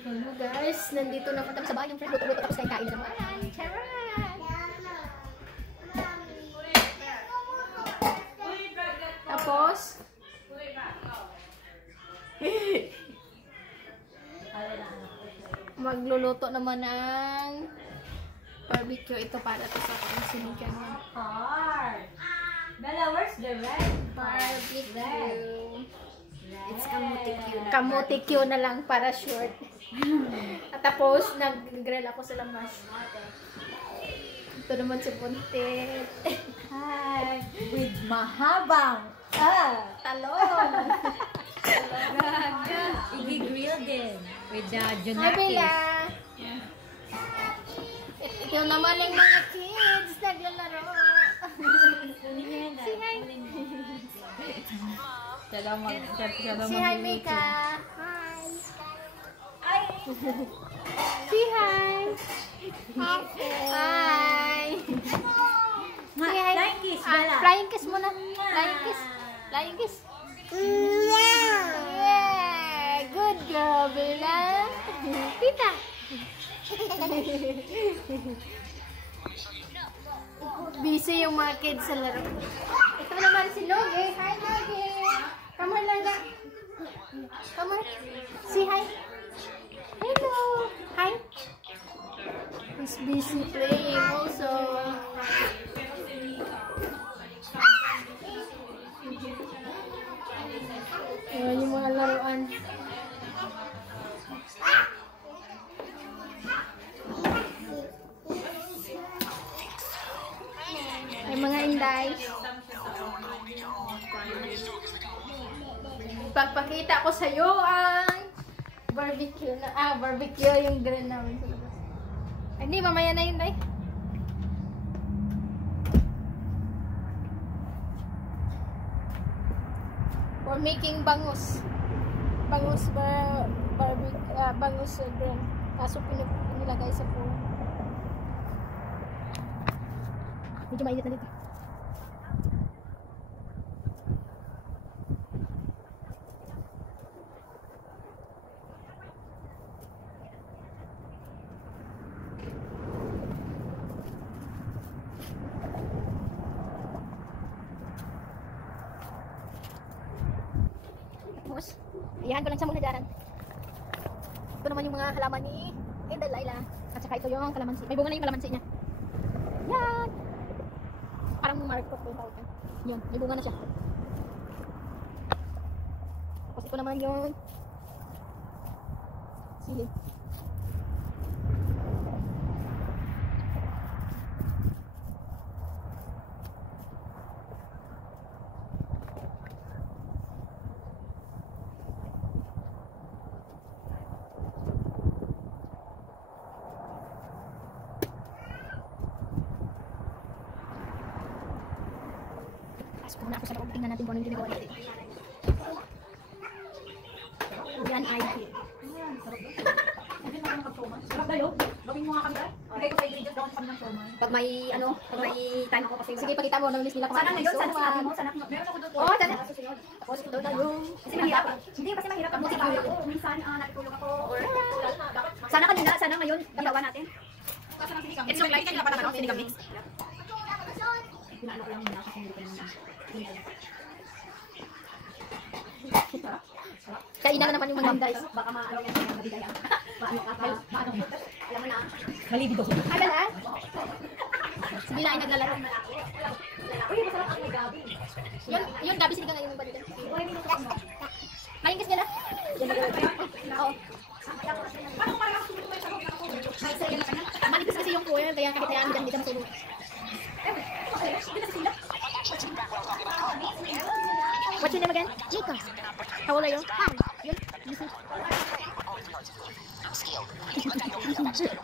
Hello guys, nandito na po sa bahay yung friend. Luto-luto tapos kain na naman. Charan! Tapos, magluluto naman ng barbecue. Ito para to sa sinigang. Bella, where's the red? Barbecue. It's kamuti-Q. Kamuti-Q na lang para short. At tapos, nag-grill ako sa labas. Ito naman si Puntit. Hi! With mahabang Talong. Igi-grill din. With the Hi, Junakis. Bella. Ito naman yung mga kids naglalaro. Si hi. Si hi, Mika. Hi. Ay! Si hi. Hi. Si hi. Flying kiss, Bella. Flying kiss muna. Flying kiss. Flying kiss. Yeah. Good girl, Bella. Tita. Busy yung mga kids sa laro. Ito naman si Noge. Hi, Noge. Come on, Laga. Come on. Say hi. Hello. Hi. He's busy playing also. Ayan yung mga laruan. Ay, mga inday. Pagpakita ko sa iyo ang barbecue na barbecue yung grill namin sa labas. Ay, hindi mamaya na yun, day. For making bangus. Bangus bangus grill. Kaso pinilagay sa food. Medyo mainit na dito. Tapos, iyahan ko lang siya muna dyan. Ito naman yung mga halaman ni Delilah. At saka ito yung kalamansi. May bunga na yung kalamansi niya. Yan! Parang mark ko yung tawag yan. Yun, may bunga na siya. Tapos ito naman yung sili. Pasok na ako sa loob. Tingnan natin kung ano yung ginagawa natin. Yan ay Sarap tayo. Gawin mo nga kami tayo. Lagay ko sa ingredients daw kami ng soman. pag may time ako kasi. Sige, pakita mo ng list nila kung Sana ano. ngayon, sana sinabi mo, sana meron ako doon. Oo, sana. Tapos ito daw yung Kasi mahirap. Hindi, kasi mahirap ang musika. Minsan, natutulog ako. Sana kanina, sana ngayon, ginawa natin. It's so like kanila pa naman sinigang mix. Pinalo ko lang muna kasi hindi ko naman. Kainan na naman yung mga guys. Baka maano yan sa mga bidaya. Maano ka pa. Maano mo. Alam mo na. Malibido. Ano na? Sige na ay naglalaro. Uy, masarap ang may gabi. Yun gabi sinigang ngayon yung badil. Uy, minuto ka mo. Malingkis nila. Oo. Paano kung parang sulit mo yung sarap na ako? Malingkis kasi yung fuel kaya kahit yan hindi ka matulog. What's your name again? Nico. How old are you? 5. Yun. Hindi ka mature.